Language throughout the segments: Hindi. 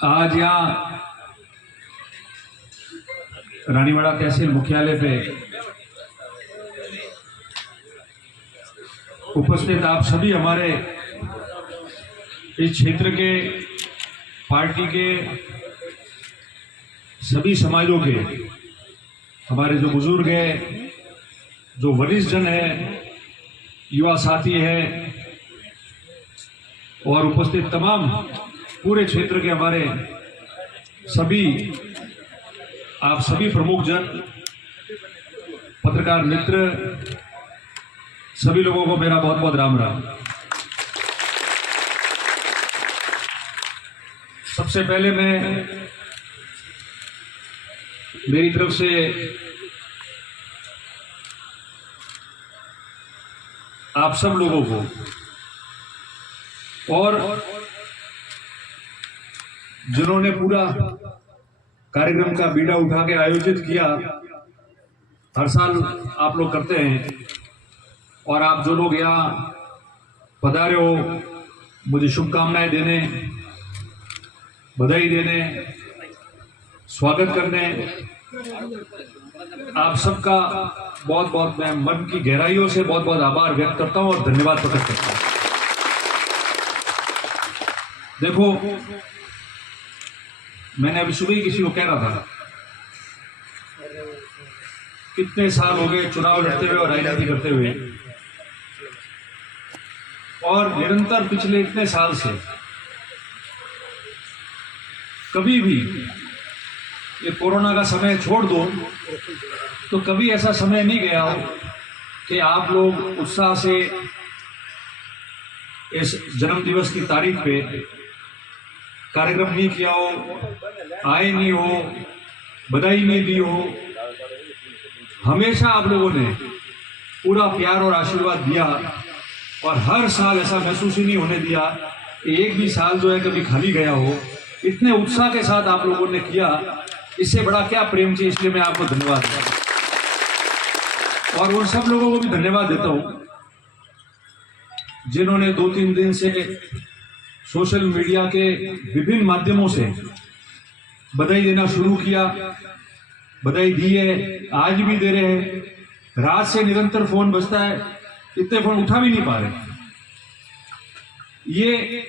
आज यहाँ रानीवाड़ा तहसील मुख्यालय पे उपस्थित आप सभी हमारे इस क्षेत्र के पार्टी के सभी समाजों के हमारे जो बुजुर्ग हैं, जो वरिष्ठ जन है, युवा साथी है और उपस्थित तमाम पूरे क्षेत्र के हमारे सभी आप सभी प्रमुख जन, पत्रकार मित्र, सभी लोगों को मेरा बहुत बहुत राम राम। सबसे पहले मैं मेरी तरफ से आप सब लोगों को और जिन्होंने पूरा कार्यक्रम का बीड़ा उठा के आयोजित किया, हर साल आप लोग करते हैं, और आप जो लोग यहाँ पधारे हो, मुझे शुभकामनाएं देने, बधाई देने, स्वागत करने, आप सबका बहुत बहुत मैं मन की गहराइयों से बहुत बहुत आभार व्यक्त करता हूं और धन्यवाद प्रकट करता हूं। देखो, मैंने अभी सुबह ही किसी को कह रहा था, कितने साल हो गए चुनाव लड़ते हुए और राजनीति करते हुए, और निरंतर पिछले इतने साल से कभी भी, ये कोरोना का समय छोड़ दो तो कभी ऐसा समय नहीं गया हो कि आप लोग उत्साह से इस जन्म दिवस की तारीख पे कार्यक्रम नहीं किया हो, आए नहीं हो, बधाई नहीं दी हो। हमेशा आप लोगों ने पूरा प्यार और आशीर्वाद दिया, और हर साल ऐसा महसूस ही नहीं होने दिया कि एक भी साल जो है कभी खाली गया हो। इतने उत्साह के साथ आप लोगों ने किया, इससे बड़ा क्या प्रेम चाहिए। इसलिए मैं आपको धन्यवाद देता हूं, और उन सब लोगों को भी धन्यवाद देता हूं जिन्होंने 2-3 दिन से सोशल मीडिया के विभिन्न माध्यमों से बधाई देना शुरू किया, बधाई दी है, आज भी दे रहे हैं। रात से निरंतर फोन बजता है, इतने फोन उठा भी नहीं पा रहे। ये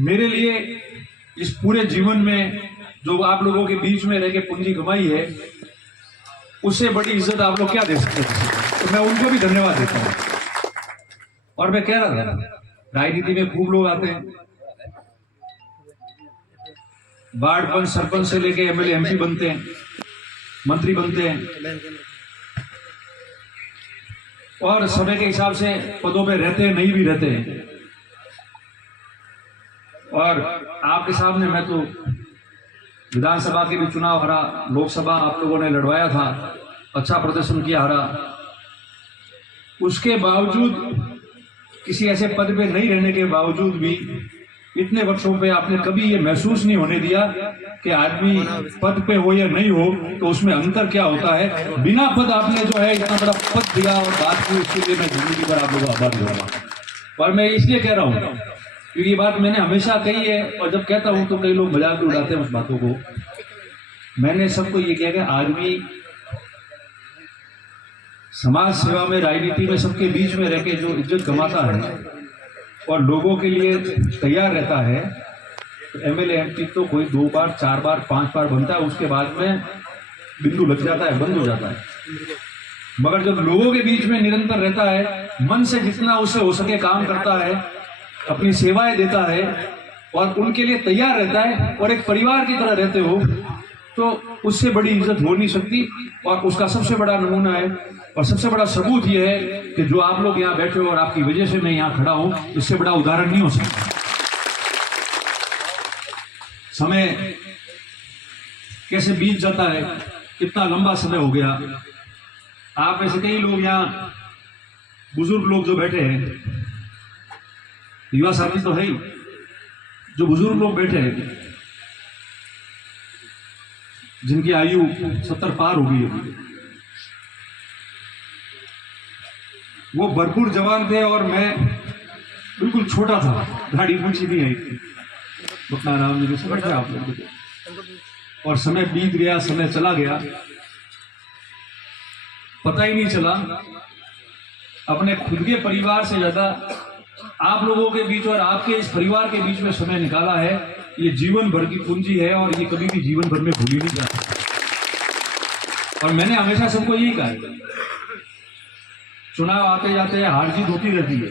मेरे लिए इस पूरे जीवन में जो आप लोगों के बीच में रह के पूंजी कमाई है, उससे बड़ी इज्जत आप लोग क्या दे सकते हैं। तो मैं उनको भी धन्यवाद देता हूं। और मैं कह रहा था, राजनीति में खूब लोग आते हैं, वार्ड पंच सरपंच से लेके एमएलए एमपी बनते हैं, मंत्री बनते हैं, और समय के हिसाब से पदों पे रहते हैं, नहीं भी रहते हैं। और आपके सामने मैं तो विधानसभा के भी चुनाव हरा, लोकसभा आप लोगों ने लड़वाया था, अच्छा प्रदर्शन किया, हरा। उसके बावजूद, किसी ऐसे पद पे नहीं रहने के बावजूद भी, इतने वर्षों पे आपने कभी ये महसूस नहीं होने दिया कि आदमी पद पे हो या नहीं हो तो उसमें अंतर क्या होता है। बिना पद आपने जो है इतना बड़ा पद दिया और बात की, उसके लिए मैं जिंदगी भर आप लोगों का आभारी रहूंगा। और मैं इसलिए कह रहा हूँ क्योंकि ये बात मैंने हमेशा कही है, और जब कहता हूं तो कई लोग मजाक भी उड़ाते हैं उस बातों को। मैंने सबको ये कहा कि आदमी समाज सेवा में, राजनीति में, सबके बीच में रह के जो इज्जत कमाता है और लोगों के लिए तैयार रहता है, तो एमएलए एमपी तो कोई 2 बार 4 बार 5 बार बनता है, उसके बाद में बिंदु लग जाता है, बंद हो जाता है। मगर जब लोगों के बीच में निरंतर रहता है, मन से जितना उससे हो सके काम करता है, अपनी सेवाएं देता है और उनके लिए तैयार रहता है, और एक परिवार की तरह रहते हो, तो उससे बड़ी इज्जत हो नहीं सकती। और उसका सबसे बड़ा नमूना है और सबसे बड़ा सबूत यह है कि जो आप लोग यहाँ बैठे हो और आपकी वजह से मैं यहाँ खड़ा हूं, इससे बड़ा उदाहरण नहीं हो सकता। समय कैसे बीत जाता है, कितना लंबा समय हो गया। आप में से कई लोग यहाँ, बुजुर्ग लोग जो बैठे हैं, युवा साथी तो है ही, जो बुजुर्ग लोग बैठे हैं जिनकी आयु 70 पार हो गई है, वो भरपूर जवान थे और मैं बिल्कुल छोटा था, दाढ़ी मूंछ नहीं आई थी। अपना नाम जी से बैठे आप लोग। और समय बीत गया, समय चला गया, पता ही नहीं चला। अपने खुद के परिवार से ज्यादा आप लोगों के बीच और आपके इस परिवार के बीच में समय निकाला है। ये जीवन भर की पूंजी है और ये कभी भी जीवन भर में भूली नहीं जाती। और मैंने हमेशा सबको यही कहा है, चुनाव आते जाते हार जीत होती रहती है।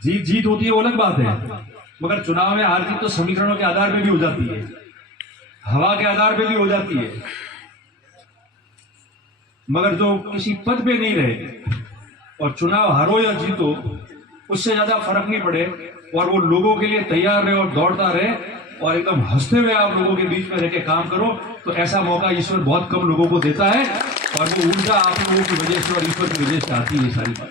जीत जीत होती है वो अलग बात है, मगर चुनाव में हार जीत तो समीकरणों के आधार पे भी हो जाती है, हवा के आधार पे भी हो जाती है। मगर जो किसी पद पे नहीं रहे और चुनाव हारो या जीतो, उससे ज्यादा फर्क नहीं पड़े और वो लोगों के लिए तैयार रहे और दौड़ता रहे और एकदम हंसते हुए आप लोगों के बीच में रह के काम करो, तो ऐसा मौका ईश्वर बहुत कम लोगों को देता है। और वो ऊर्जा आप लोगों की वजह से और ईश्वर की वजह से आती है। सारी बात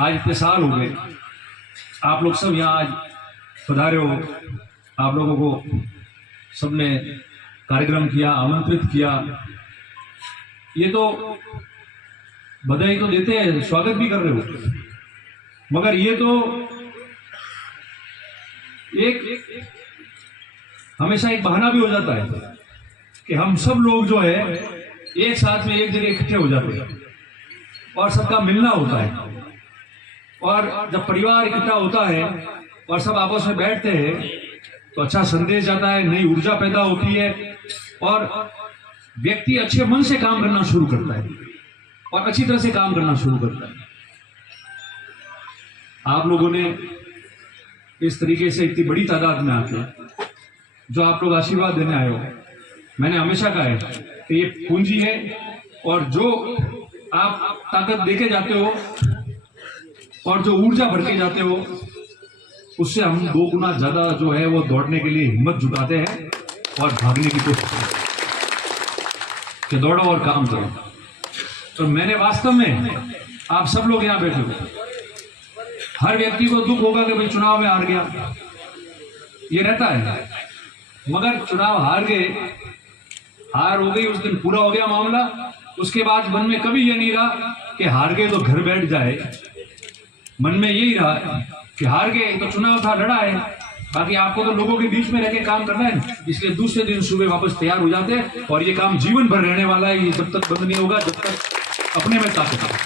आज इतने साल हो गए, आप लोग सब यहाँ आज पधारे हो, आप लोगों को सबने कार्यक्रम किया, आमंत्रित किया। ये तो बधाई तो देते हैं, स्वागत भी कर रहे हो, मगर ये तो एक हमेशा एक बहाना भी हो जाता है कि हम सब लोग जो है एक साथ में एक जगह इकट्ठे हो जाते हैं और सबका मिलना होता है। और जब परिवार इकट्ठा होता है और सब आपस में बैठते हैं तो अच्छा संदेश जाता है, नई ऊर्जा पैदा होती है और व्यक्ति अच्छे मन से काम करना शुरू करता है और अच्छी तरह से काम करना शुरू करता है। आप लोगों ने इस तरीके से इतनी बड़ी तादाद में आके जो आप लोग आशीर्वाद देने आए हो, मैंने हमेशा कहा है कि ये पूंजी है और जो आप ताकत देके जाते हो और जो ऊर्जा भर के जाते हो, उससे हम 2 गुना ज्यादा जो है वो दौड़ने के लिए हिम्मत जुटाते हैं और भागने की कोशिश करते हैं कि दौड़ो और काम करो। तो मैंने वास्तव में आप सब लोग यहाँ बैठे हो, हर व्यक्ति को दुख होगा कि भाई चुनाव में हार गया, ये रहता है। मगर चुनाव हार गए, हार हो गई, उस दिन पूरा हो गया मामला। उसके बाद मन में कभी ये नहीं रहा कि हार गए तो घर बैठ जाए, मन में यही रहा कि हार गए तो चुनाव था, लड़ा है, बाकी आपको तो लोगों के बीच में रह के काम करना है। इसलिए दूसरे दिन सुबह वापस तैयार हो जाते हैं और ये काम जीवन भर रहने वाला है। ये जब तक बंद नहीं होगा, जब तक अपने में ताकत है,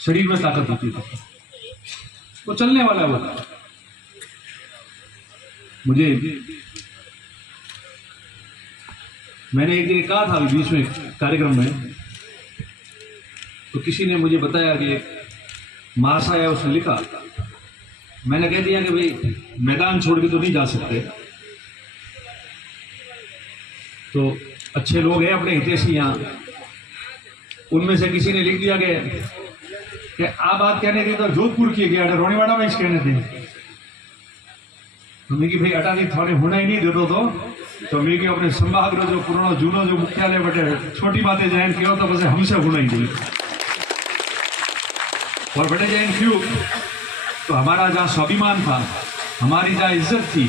शरीर में ताकत होती है, वो चलने वाला है वो। मैंने एक दिन कहा था बीच में कार्यक्रम में, तो किसी ने मुझे बताया कि महाशय है, उसने लिखा, मैंने कह दिया कि भाई मैदान छोड़ के तो नहीं जा सकते। तो अच्छे लोग हैं अपने हितैषी यहाँ, उनमें से किसी ने लिख दिया कि आप बात कहने की तो जोधपुर की गया रोनीवाड़ा में कहने थे। तो मैं कि भाई अटा नहीं थोड़े होना ही नहीं देते तो मैं कि अपने संभाग जो पुराना जूनो जो मुख्यालय बटे छोटी बातें जैन क्यों तो बस हमसे होना ही नहीं। और बड़े जैन क्यों तो हमारा जहाँ स्वाभिमान था, हमारी जहाँ इज्जत थी,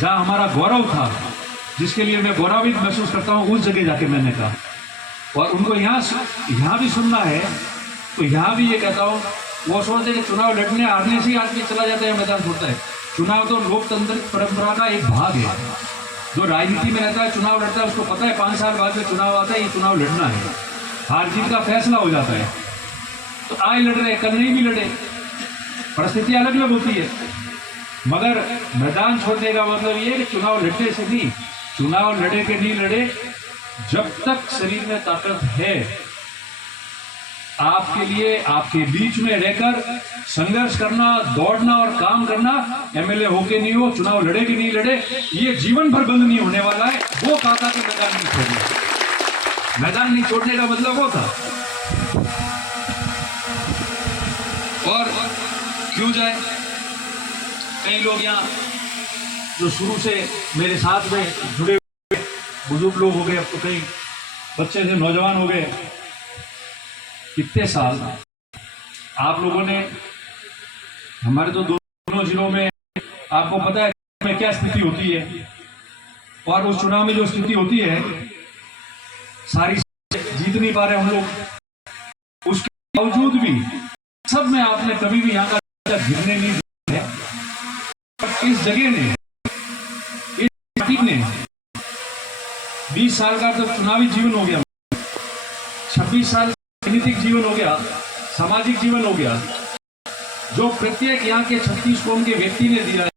जहाँ हमारा गौरव था, जिसके लिए मैं गौरवित महसूस करता हूँ, उस जगह जाके मैंने कहा। और उनको यहाँ भी सुनना है तो यहाँ भी ये कहता हूँ, वो सोचते कि चुनाव लड़ने हारने से ही आदमी चला जाता है, मैदान छोड़ता है। चुनाव तो लोकतंत्र परंपरा का एक भाग है। जो राजनीति में रहता है, चुनाव लड़ता है, उसको पता है 5 साल बाद में चुनाव आता है, ये चुनाव लड़ना है, हार जीत का फैसला हो जाता है। तो आज लड़ रहे, कल नहीं भी लड़े, परिस्थिति अलग अलग होती है। मगर मैदान छोड़ने का मतलब ये है कि चुनाव लड़ने से नहीं, चुनाव लड़े के नहीं लड़े, जब तक शरीर में ताकत है, आपके लिए आपके बीच में रहकर संघर्ष करना, दौड़ना और काम करना, एमएलए होके नहीं हो, चुनाव लड़े कि नहीं लड़े, ये जीवन भर बंद नहीं होने वाला है। वो कहा था कि मैदान नहीं छोड़ना, मैदान नहीं छोड़ने का मतलब वो था। और क्यों जाए, कई लोग यहाँ जो शुरू से मेरे साथ में जुड़े हुए बुजुर्ग लोग हो गए, अब तो कई बच्चे से नौजवान हो गए, कितने साल आप लोगों ने हमारे तो दोनों जिलों में, आपको पता है में क्या स्थिति होती है, और उस चुनाव में जो स्थिति होती है सारी जीत नहीं पा रहे हम लोग। उसके बावजूद भी सब में आपने कभी भी यहाँ का गिरने नहीं दिया है। इस जगह ने, इस पार्टी ने 20 साल का तो चुनावी जीवन हो गया, 26 साल राजनीतिक जीवन हो गया, सामाजिक जीवन हो गया, जो प्रत्येक यहाँ के 36 कौम के व्यक्ति ने दिया है,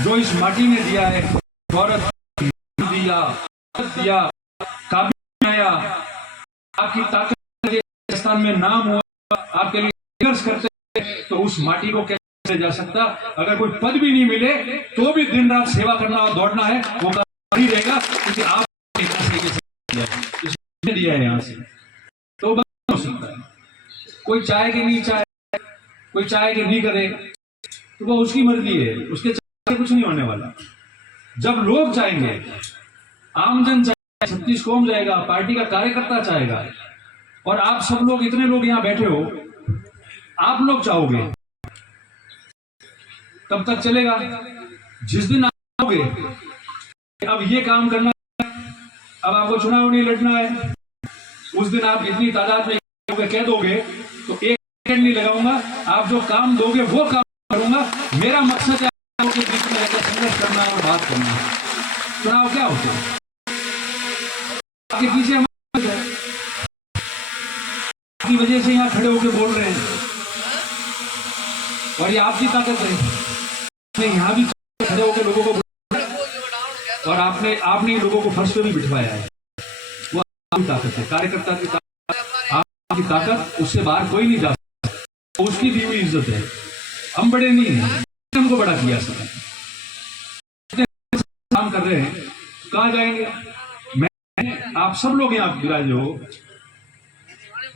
जो इस माटी ने दिया है, गौरव दिया, काबिल आया, आपकी ताकत राजस्थान में नाम हुआ, आपके लिए संघर्ष करते हैं, तो उस माटी को कैसे जा सकता? अगर कोई पद भी नहीं मिले तो भी दिन रात सेवा करना और दौड़ना है, वो नहीं रहेगा, क्योंकि आप दिया है यहाँ से, तो हो सकता है। कोई चाहे कि नहीं चाहे, कोई चाहे कि नहीं करे, तो वो उसकी मर्जी है, उसके चाहे कुछ नहीं होने वाला। जब लोग चाहेंगे, आमजन चाहेगा, 36 कौम जाएगा, पार्टी का कार्यकर्ता चाहेगा, और आप सब लोग, इतने लोग यहाँ बैठे हो, आप लोग चाहोगे, तब तक चलेगा। जिस दिन आप आओगे, अब ये काम करना, अब आपको चुनाव नहीं लड़ना है, उस दिन आप इतनी तादाद में कह दोगे तो 1 सेकंड नहीं लगाऊंगा, आप जो काम दोगे वो काम करूंगा। मेरा मकसद है आपके बीच में रहकर संघर्ष करना और बात करना। चुनाव क्या होते हैं? आपके पीछे हम की वजह से यहाँ खड़े होकर बोल रहे हैं, और ये आपकी ताकत है। यहाँ भी खड़े होकर लोगों को, और आपने लोगों को फर्श पे भी बिठवाया है, वो आपकी ताकत है, कार्यकर्ता की ताकत, आपकी ताकत, उससे बाहर कोई नहीं जा सकता, उसकी दी हुई इज्जत है। हम बड़े नहीं हैं, हमको बड़ा किया सब काम कर रहे हैं, कहाँ जाएंगे? मैं, आप सब लोग यहाँ विराज हो,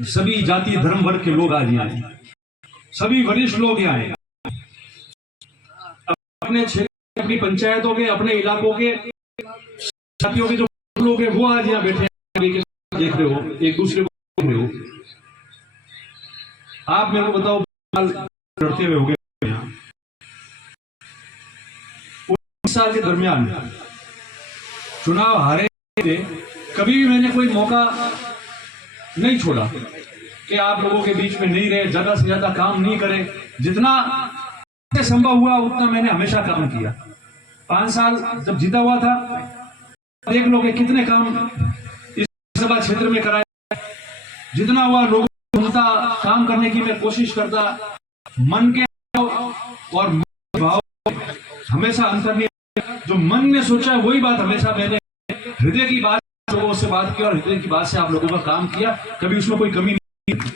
सभी जाति धर्म वर्ग के लोग आज यहाँ हैं, सभी वरिष्ठ लोग यहाँ हैं, अपने क्षेत्र, अपनी पंचायतों के, अपने इलाकों के जातियों के जो लोग हैं, वो आज यहाँ बैठे हैं, देख रहे हो, एक दूसरे को देख रहे हो। आप मेरे को बताओ, लड़ते हुए हो गए यहाँ 19 साल के दरमियान, चुनाव हारे थे, कभी भी मैंने कोई मौका नहीं छोड़ा कि आप लोगों के बीच में नहीं रहे, ज्यादा से ज्यादा काम नहीं करे। जितना संभव हुआ उतना मैंने हमेशा काम किया। 5 साल जब जीता हुआ था, देख लो कि कितने काम इस सभा क्षेत्र में कराए, जितना हुआ लोगों को सुनता, काम करने की मैं कोशिश करता, मन के और भाव हमेशा अंतर नहीं, जो मन ने सोचा वही बात हमेशा मैंने, हृदय की बात लोगों से बात की, और हृदय की बात से आप लोगों का काम किया, कभी उसमें कोई कमी नहीं,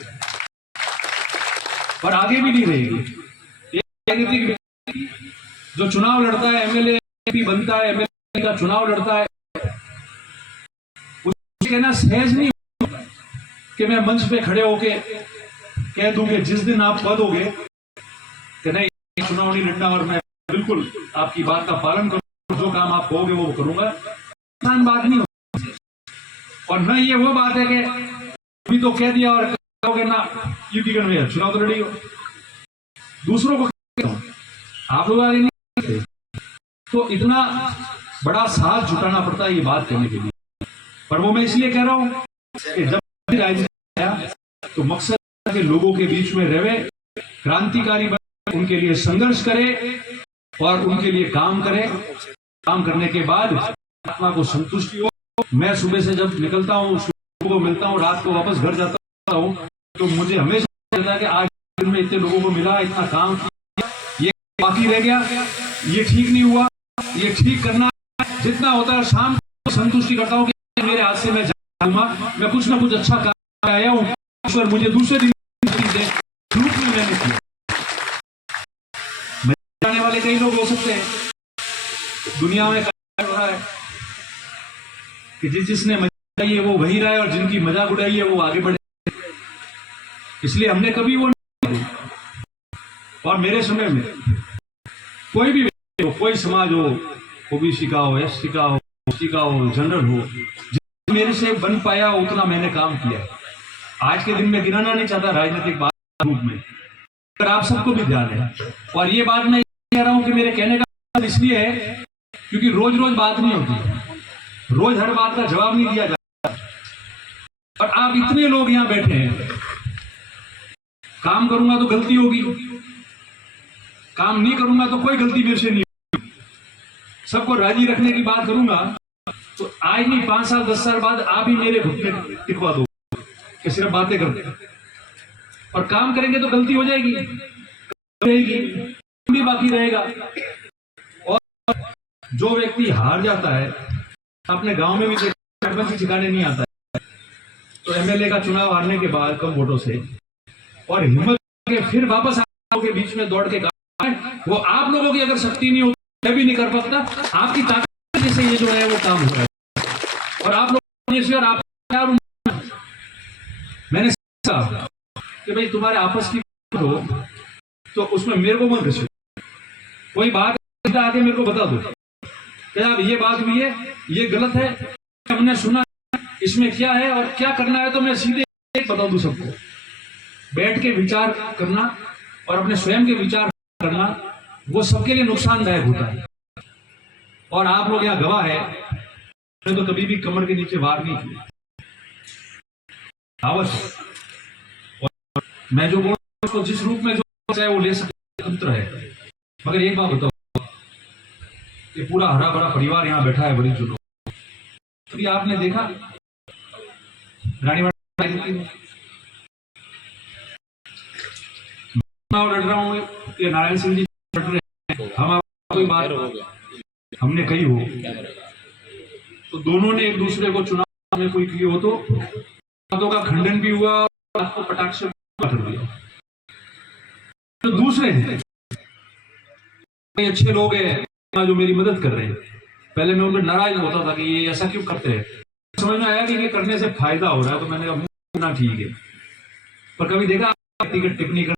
और आगे भी नहीं रहेगी। जो चुनाव लड़ता है, एमएलए बनता है, एमएलए का चुनाव लड़ता है, उसको कहना सहज नहीं कि मैं मंच पे खड़े होके कह दूं कि जिस दिन आप पद होगे कि नहीं, चुनाव नहीं लड़ना, और मैं बिल्कुल आपकी बात का पालन करूंगा, जो काम आप कहोगे वो करूंगा। आसान बात नहीं होती, और न ये वो बात है कि अभी तो कह दिया और कहोगे ना, क्योंकि चुनाव तो लड़ी हो, दूसरों को आप लोग आगे नहीं, तो इतना बड़ा साथ जुटाना पड़ता है ये बात करने के लिए। पर वो मैं इसलिए कह रहा हूं कि जब राजनीति आया तो मकसद के लोगों के बीच में रहे, क्रांतिकारी बने, उनके लिए संघर्ष करे और उनके लिए काम करे। काम करने के बाद आत्मा को संतुष्टि हो। मैं सुबह से जब निकलता हूँ, लोगों को मिलता हूँ, रात को वापस घर जाता हूँ, तो मुझे हमेशा लगता है कि आज दिन में इतने लोगों को मिला, इतना काम किया, ये बाकी रह गया, ये ठीक नहीं हुआ, ये ठीक करना, जितना होता है शाम को संतुष्टि करता हूँ कि मेरे हाथ से मैं जाऊंगा, मैं कुछ ना कुछ अच्छा काम आया हूँ, ईश्वर मुझे दूसरे दिन मैंने किया। जाने वाले कई लोग हो सकते हैं दुनिया में, हो रहा है कि जिसने मजाक उड़ाई है वो वही रहा है, और जिनकी मजाक उड़ाई है वो आगे बढ़े। इसलिए हमने कभी वो नहीं, और मेरे समय में कोई भी हो, कोई समाज हो, ओबीसी का हो, एसटी का हो, एसटी का हो, जनरल हो, जितना मेरे से बन पाया उतना मैंने काम किया। आज के दिन में गिनाना नहीं चाहता राजनीतिक बात रूप में, पर आप सबको भी ध्यान है। और ये बात मैं कह रहा हूं कि मेरे कहने का इसलिए है क्योंकि रोज रोज बात नहीं होती, रोज हर बात का जवाब नहीं दिया जाता। और आप इतने लोग यहां बैठे हैं, काम करूंगा तो गलती होगी, काम नहीं करूंगा तो कोई गलती मेरे से नहीं होगी। सबको राजी रखने की बात करूंगा तो आज नहीं 5 साल 10 साल बाद आप ही मेरे घुटने टिकवा दो कि सिर्फ बातें करते, और काम करेंगे तो गलती हो जाएगी, भी बाकी रहेगा। और जो व्यक्ति हार जाता है, अपने गांव में भी सरपंच ठिकाने नहीं आता है, तो एमएलए का चुनाव हारने के बाद कम वोटों से और हिम्मत के फिर वापस के बीच में दौड़ के वो आप लोगों की अगर शक्ति नहीं होती, मैं भी नहीं कर पाता, आपकी ताकत जैसे ये जो है वो काम हो रहा है। और आप लोग जैसे, और आप मैंने सोचा कि भाई तुम्हारे आपस की हो तो उसमें मेरे को मत घसो, कोई बात आके मेरे को बता दो कि आप ये बात हुई है, ये गलत है, हमने सुना इसमें क्या है और क्या करना है, तो मैं सीधे बता दूं सबको। बैठ के विचार करना और अपने स्वयं के विचार करना वो सबके लिए नुकसानदायक होता है। और आप लोग यहाँ गवाह है, मैंने तो कभी भी कमर के नीचे वार नहीं किया अवश्य, और मैं जो बोल रहा हूं उसको जिस रूप में जो चाहे वो ले सकते तंत्र है। मगर एक बात बताओ, ये पूरा हरा भरा परिवार यहाँ बैठा है, बड़ी जुनून, तो आपने देखा रानीवाड़ा लड़ रहा हूँ, ये नारायण सिंह जी लड़ रहे हैं, हम कोई बात हमने कही हो तो दोनों ने एक दूसरे को चुनाव में कोई की हो तो बातों का खंडन भी हुआ और आपको पटाख से कर दिया। तो दूसरे हैं अच्छे लोग हैं जो मेरी मदद कर रहे हैं, पहले मैं उनमें नाराज होता था कि ये ऐसा क्यों करते हैं, समझ में आया कि ये करने से फायदा हो रहा है, तो मैंने कहा ठीक है। पर कभी देखा टिकट टिप्पणी कर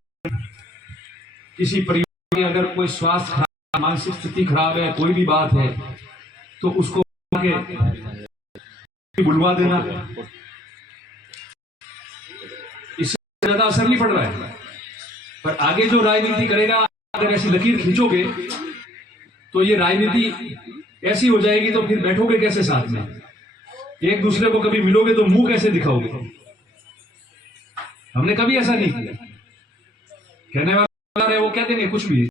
किसी परिवार की अगर कोई स्वास्थ्य खराब, मानसिक स्थिति खराब है, कोई भी बात है तो उसको बुलवा देना, इससे ज्यादा असर नहीं पड़ रहा है। पर आगे जो राजनीति करेगा, अगर ऐसी लकीर खींचोगे तो ये राजनीति ऐसी हो जाएगी, तो फिर बैठोगे कैसे साथ में, एक दूसरे को कभी मिलोगे तो मुंह कैसे दिखाओगे। हमने कभी ऐसा नहीं किया, कहने वाले वो कहते नहीं कुछ भी,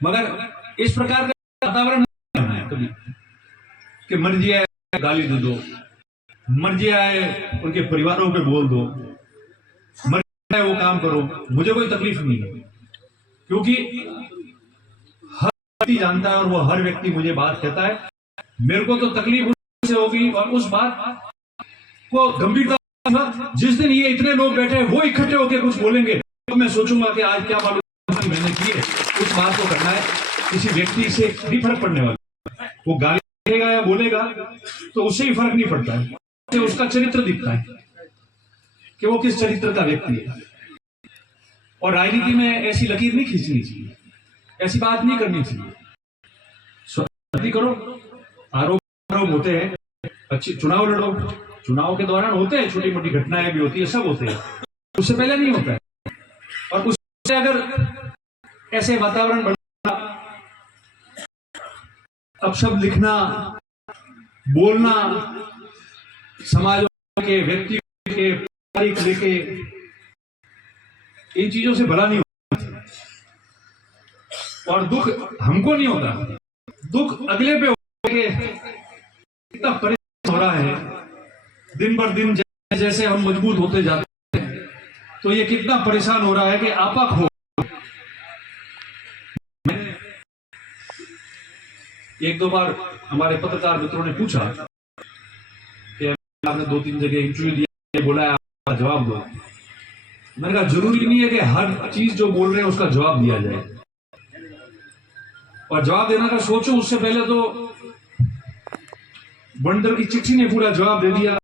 मगर इस प्रकार का वातावरण नहीं करना है कभी कि मर्जी आए गाली दे दो, मर्जी आए उनके परिवारों पे बोल दो, मर्जी आए वो काम करो, मुझे कोई तकलीफ नहीं है, क्योंकि हर व्यक्ति जानता है और वो हर व्यक्ति मुझे बात कहता है, मेरे को तो तकलीफ उससे होगी और उस बात को गंभीरता जिस दिन ये इतने लोग बैठे वो इकट्ठे होकर कुछ बोलेंगे तो मैं सोचूंगा कि आज क्या मालूम मैंने की है, उस बात को करना है। किसी व्यक्ति से नहीं फर्क पड़ने वाला, वो गाली देगा या बोलेगा तो उससे ही फर्क नहीं पड़ता है, तो उसका चरित्र दिखता है कि वो किस चरित्र का व्यक्ति है। और राजनीति में ऐसी लकीर नहीं खींचनी चाहिए, ऐसी बात नहीं करनी चाहिए। शांति करो, आरोप होते हैं, अच्छी चुनाव लड़ो, चुनाव के दौरान होते हैं छोटी मोटी घटनाएं भी होती है, सब होते हैं, उससे पहले नहीं होता है। और उससे अगर ऐसे वातावरण बनना, अपशब्द लिखना, बोलना, समाज के व्यक्ति के तारीख लेके, इन चीजों से भला नहीं होता। और दुख हमको नहीं होता, दुख अगले पे होता है। इतना परेशान हो रहा है दिन बर दिन, जैसे हम मजबूत होते जाते हैं तो ये कितना परेशान हो रहा है कि आपक हो। एक दो बार हमारे पत्रकार मित्रों ने पूछा कि आपने 2-3 जगह इंटरव्यू दिया, बोला है आप जवाब दो। मैंने कहा जरूरी नहीं है कि हर चीज जो बोल रहे हैं उसका जवाब दिया जाए, और जवाब देने का सोचो उससे पहले तो बंदर की चिट्ठी ने पूरा जवाब दे दिया,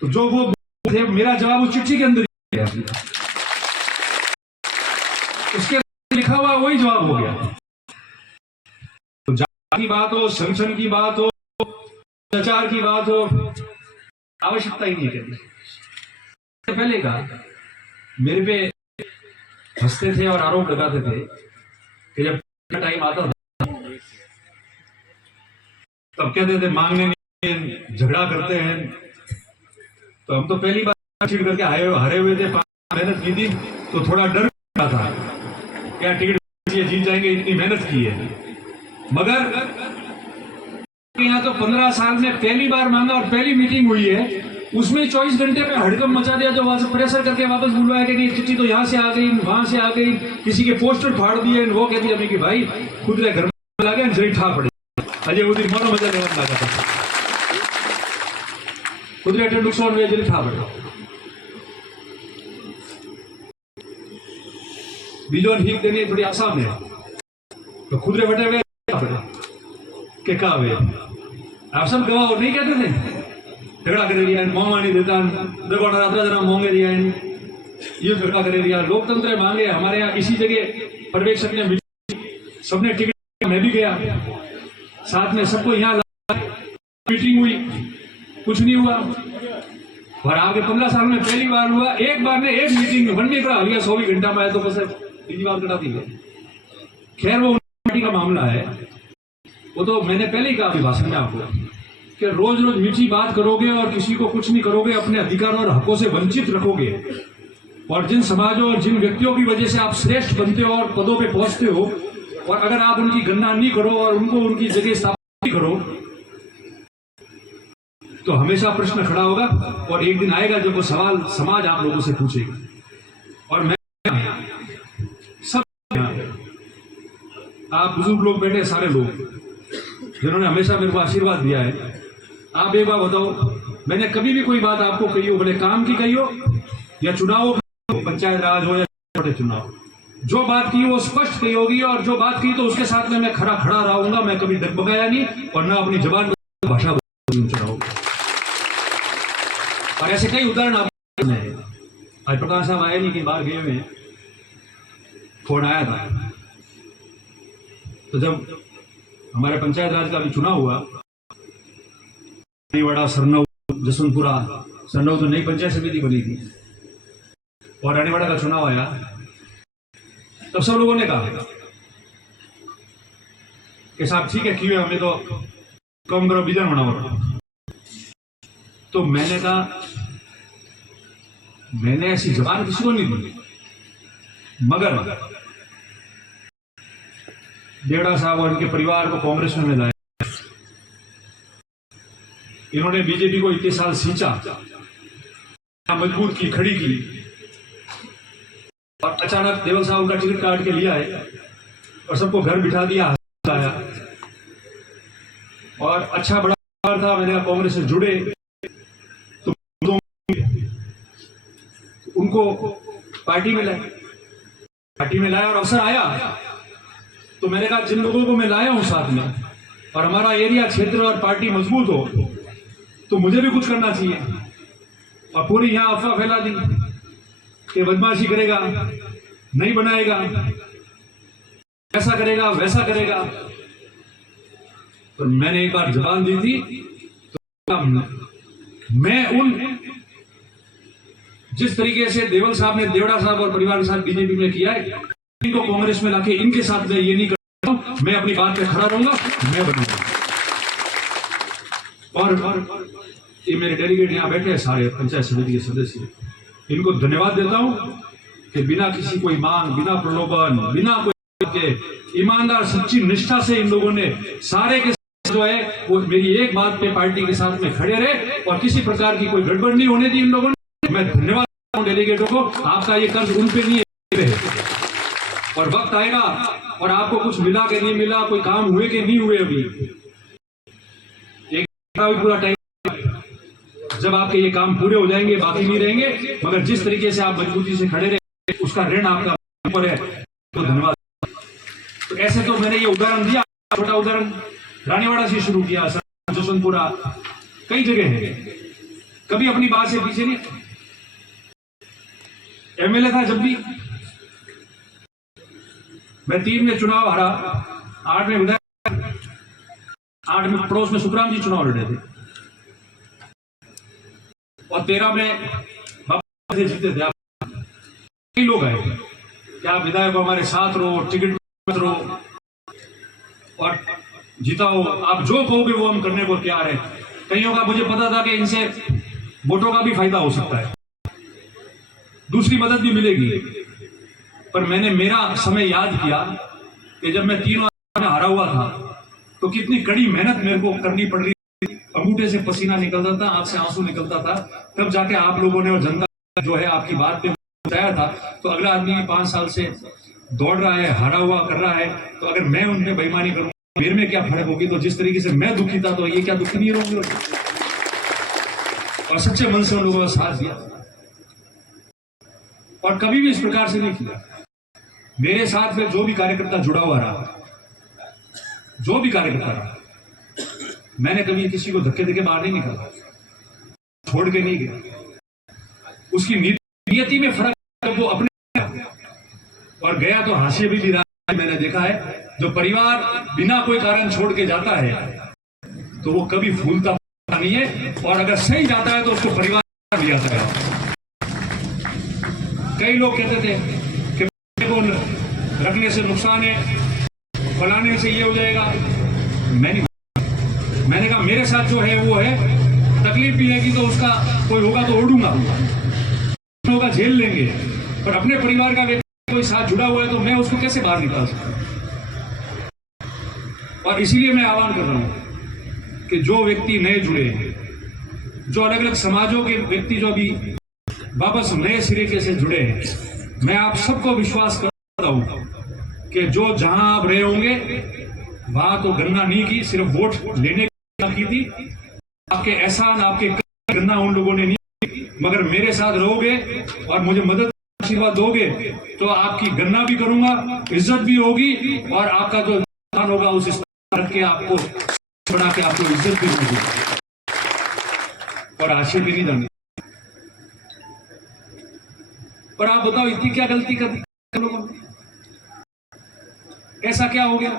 तो जो वो थे मेरा जवाब उस चिट्ठी के अंदर ही गया, उसके लिखा हुआ वही जवाब हो गया। तो जाति की बात हो, संगठन की बात हो, प्रचार की बात हो, आवश्यकता ही नहीं है। पहले का मेरे पे हंसते थे और आरोप लगाते थे कि जब टाइम आता था तब कहते थे मांगने नहीं, झगड़ा करते हैं। तो हम तो पहली बार टिकट करके हरे हुए थे, मेहनत की थी, तो थोड़ा डर था क्या टिकट जीत जाएंगे, इतनी मेहनत की है। मगर यहाँ तो 15 साल में पहली बार मांगा और पहली मीटिंग हुई है, उसमें 24 घंटे में हड़कंप मचा दिया। तो वहां से प्रेशर करके वापस बुलवाया कि नहीं, चिट्ठी तो यहाँ से आ गई, वहां से आ गई, किसी के पोस्टर फाड़ दिए। वो कहती है कि भाई खुद घर में लगे जरी ठा पड़े अजय वो दिन मोनो मजा लेवन लगा था खुद नुकसान हुए जरी ठा पड़े बीजोन हीक देनी थोड़ी आसान है तो खुद रे बटे हुए के का हुए आप सब गवाह और नहीं कहते थे झगड़ा करे रिया मोंगा नहीं देता देखो रात्रा जना मोंगे रिया ये झगड़ा करे रिया। लोकतंत्र मांगे हमारे यहाँ इसी जगह पर्यवेक्षक ने सबने टिकट, मैं भी गया साथ में, सबको यहाँ मीटिंग हुई, कुछ नहीं हुआ। और आगे 15 साल में पहली बार हुआ, एक बार ने एक मीटिंग वन में करा लिया 24 घंटा में, तो बस तीसरी बार कटा दी। खैर वो पार्टी का मामला है, वो तो मैंने पहले ही कहा अभी भाषण में आपको कि रोज रोज मीठी बात करोगे और किसी को कुछ नहीं करोगे, अपने अधिकारों और हकों से वंचित रखोगे। और जिन समाजों और जिन व्यक्तियों की वजह से आप श्रेष्ठ बनते हो और पदों पे पहुंचते हो, और अगर आप उनकी गणना नहीं करो और उनको उनकी जगह स्थापित नहीं करो, तो हमेशा प्रश्न खड़ा होगा। और एक दिन आएगा जब वो सवाल समाज आप लोगों से पूछेगा। और मैं सब आप बुजुर्ग लोग बैठे, सारे लोग जिन्होंने हमेशा मेरे को आशीर्वाद दिया है, आप एक बार बताओ, मैंने कभी भी कोई बात आपको कही हो, भले काम की कही हो या चुनाव, पंचायत राज हो या छोटे चुनाव, जो बात की वो स्पष्ट कही होगी, और जो बात की तो उसके साथ में मैं खड़ा रहूंगा। मैं कभी डगमगाया नहीं और ना अपनी जबान पर भाषा चढ़ाऊंगा। और ऐसे कई उदाहरण आप आज प्रकाश साहब आए नहीं कि बाहर गए हुए, फोन आया था। तो जब हमारे पंचायत राज का भी चुनाव हुआ, रानीवाड़ा, सरनऊ, जसवंतपुरा, सरनऊ तो नई पंचायत समिति बनी थी, और रानीवाड़ा का चुनाव आया, तब सब लोगों ने कहा कि साहब ठीक है, क्यों हमें तो कम करो, बिजन बनाओ। तो मैंने कहा, मैंने ऐसी जबान किसी को नहीं दी, मगर देवड़ा साहब और उनके परिवार को कांग्रेस में लाया, इन्होंने बीजेपी को इतने साल सींचा, मजबूत की, खड़ी की, और अचानक देवल साहब उनका टिकट काट के लिया है और सबको घर बिठा दिया, आया। और अच्छा बड़ा था, मैंने कहा कांग्रेस से जुड़े तो उनको पार्टी में लाया और अवसर आया तो मैंने कहा जिन लोगों को मैं लाया हूं साथ में, और हमारा एरिया, क्षेत्र और पार्टी मजबूत हो, तो मुझे भी कुछ करना चाहिए। और पूरी यहां अफवाह फैला दी कि बदमाशी करेगा, नहीं बनाएगा, ऐसा करेगा, वैसा करेगा। तो मैंने एक बार जबान दी थी, तो मैं उन जिस तरीके से देवल साहब ने देवड़ा साहब और परिवार के साथ बीजेपी में किया है, इनको कांग्रेस में लाके इनके साथ मैं ये नहीं करता हूं। मैं अपनी बात पे खड़ा रहूंगा, मैं बनूंगा। और ये मेरे डेलीगेट यहाँ बैठे हैं, सारे पंचायत समिति के सदस्य, इनको धन्यवाद देता हूं कि बिना किसी कोई मांग, बिना प्रलोभन, बिना कोई के ईमानदार सच्ची निष्ठा से इन लोगों ने सारे के जो है वो मेरी एक बात पे पार्टी के साथ में खड़े रहे, और किसी प्रकार की कोई गड़बड़ नहीं होने दी इन लोगों ने। मैं धन्यवाद देता हूं डेलीगेटों को, आपका ये कर्ज उन पे नहीं है। और वक्त आएगा और आपको कुछ मिला कि नहीं मिला, कोई काम हुए कि नहीं हुए, अभी एक पूरा टाइम, जब आपके ये काम पूरे हो जाएंगे, बाकी नहीं रहेंगे। मगर जिस तरीके से आप मजबूती से खड़े रहे, उसका ऋण आपका ऊपर है, तो धन्यवाद। तो ऐसे तो मैंने ये उदाहरण दिया, छोटा उदाहरण रानीवाड़ा से शुरू किया, जसवंतपुरा, कई जगह है, कभी अपनी बात से पीछे नहीं। एमएलए था जब भी मैं 3 में चुनाव हारा, 8 में विधायक, 8 में पड़ोस में सुखराम जी चुनाव लड़े थे, और 13 में बाबा से जीते थे। कई लोग आए कि आप विधायक हमारे साथ रहो, टिकट मत रहो और जिताओ, आप जो कहोगे वो हम करने को तैयार है। कईयों का मुझे पता था कि इनसे वोटों का भी फायदा हो सकता है, दूसरी मदद भी मिलेगी, पर मैंने मेरा समय याद किया कि जब मैं 3 में हारा हुआ था, तो कितनी कड़ी मेहनत मेरे को करनी पड़ रही, अंगूठे से पसीना निकलता था, आंख से आंसू निकलता था, तब जाके आप लोगों ने और जनता जो है आपकी बात पे बताया था। तो अगला आदमी 5 साल से दौड़ रहा है, हारा हुआ कर रहा है, तो अगर मैं उन पे बेईमानी करूँ मेरे में क्या फर्क होगी? तो जिस तरीके से मैं दुखी था तो ये क्या दुखी नहीं होंगे? और सच्चे मन से उन लोगों का साथ दिया और कभी भी इस प्रकार से नहीं किया। मेरे साथ में जो भी कार्यकर्ता जुड़ा हुआ रहा, जो भी कार्यकर्ता रहा, मैंने कभी किसी को धक्के धक्के बाहर नहीं निकाला, छोड़ के नहीं गया। उसकी नियति में फर्क वो अपने और गया तो हाशिए भी रहा। मैंने देखा है जो परिवार बिना कोई कारण छोड़ के जाता है तो वो कभी फूलता नहीं है, और अगर सही जाता है तो उसको परिवार भी आता है। कई लोग कहते थे कि को रखने से नुकसान है, फलाने से ये हो जाएगा। मैंने कहा मेरे साथ जो है वो है, तकलीफ भी है कि तो उसका कोई होगा तो ओढ़ूंगा, होगा झेल लेंगे, पर अपने परिवार का कोई साथ जुड़ा हुआ है तो मैं उसको कैसे बाहर निकाल सकता हूं? और इसीलिए मैं आह्वान कर रहा हूं कि जो व्यक्ति नए जुड़े हैं, जो अलग अलग समाजों के व्यक्ति जो अभी वापस नए सिरे से जुड़े हैं, मैं आप सबको विश्वास करता हूं कि जो जहां आप रहे होंगे वहां तो गन्ना नहीं की, सिर्फ वोट लेने की थी। आपके एहसान, आपके गन्ना उन लोगों ने नहीं, मगर मेरे साथ रहोगे और मुझे मदद आशीर्वाद दोगे तो आपकी गन्ना भी करूंगा, इज्जत भी होगी, और आपका जो स्थान होगा उस स्थान रख के आपको बढ़ा के आपको इज्जत भी होगी और आशीर्वाद भी नहीं देंगे। पर आप बताओ इतनी क्या गलती कर दी लोगों ने? ऐसा क्या हो गया?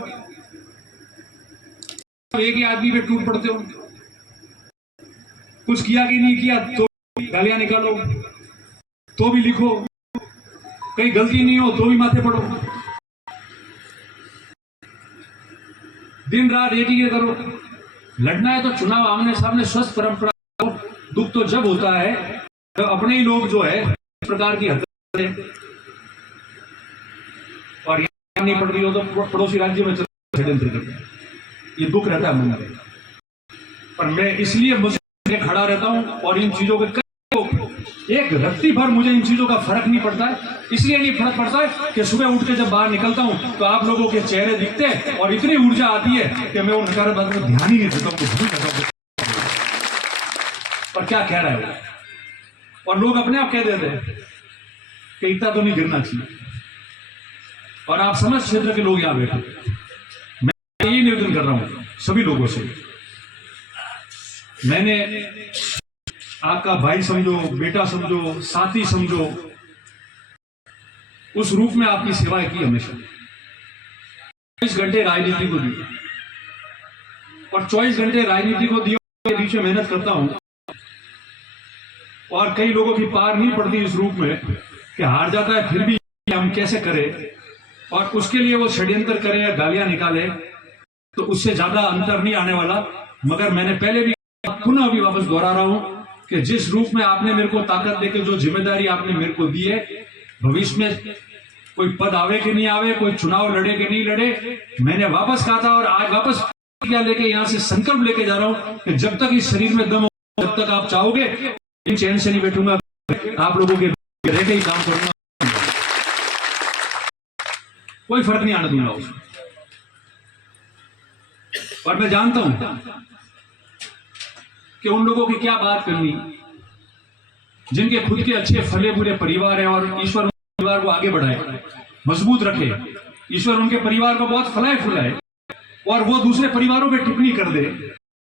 एक ही आदमी पे टूट पड़ते हो, कुछ किया कि नहीं किया तो गालियां निकालो, तो भी लिखो, कहीं गलती नहीं हो तो भी माथे पड़ो, दिन रात एक ही करो। लड़ना है तो चुनाव आमने सामने स्वस्थ परंपरा। दुख तो जब होता है तो अपने ही लोग जो है इस प्रकार की हरकत करें और यहाँ नहीं पड़ रही हो तो पड़ोसी राज्य में षड्यंत्र करते हैं। ये दुख रहता है मन में, पर मैं इसलिए मुझे खड़ा रहता हूं और इन चीजों के एक रत्ती भर मुझे इन चीजों का फर्क नहीं पड़ता है। इसलिए नहीं फर्क पड़ता है कि सुबह उठ के जब बाहर निकलता हूं तो आप लोगों के चेहरे दिखते हैं और इतनी ऊर्जा आती है कि मैं उन नकारात्मक को ध्यान ही नहीं देता हूं, भूल जाता हूं और क्या कह रहा है वो। और लोग अपने आप कह देते हैं कि इतना तो नहीं गिरना चाहिए। और आप समझ क्षेत्र के लोग यहां बैठे, मैं यही निवेदन कर रहा हूं सभी लोगों से, मैंने आपका भाई समझो, बेटा समझो, साथी समझो, उस रूप में आपकी सेवाएं की हमेशा। 24 घंटे राजनीति को दिए और 24 घंटे राजनीति को दिए के बीच में मेहनत करता हूं और कई लोगों की पार नहीं पड़ती इस रूप में कि हार जाता है फिर भी हम कैसे करें, और उसके लिए वो षड्यंत्र करें या गालियां निकाले, तो उससे ज्यादा अंतर नहीं आने वाला। मगर मैंने पहले भी पुनः अभी वापस दोहरा रहा हूं कि जिस रूप में आपने मेरे को ताकत देकर जो जिम्मेदारी आपने मेरे को दी है, भविष्य में कोई पद आवे कि नहीं आवे, कोई चुनाव लड़े कि नहीं लड़े, मैंने वापस कहा था और आज वापस क्या लेके यहां से संकल्प लेके जा रहा हूं कि जब तक इस शरीर में दम हो, जब तक आप चाहोगे चैन से नहीं बैठूंगा, आप लोगों के रह के ही काम करूंगा, कोई फर्क नहीं आने दूंगा उसमें। और मैं जानता हूं कि उन लोगों की क्या बात करनी जिनके खुद के अच्छे फले बुरे परिवार हैं और ईश्वर परिवार को आगे बढ़ाए, मजबूत रखे, ईश्वर उनके परिवार को बहुत फलाए फुलाए, और वो दूसरे परिवारों पे टिप्पणी कर दे,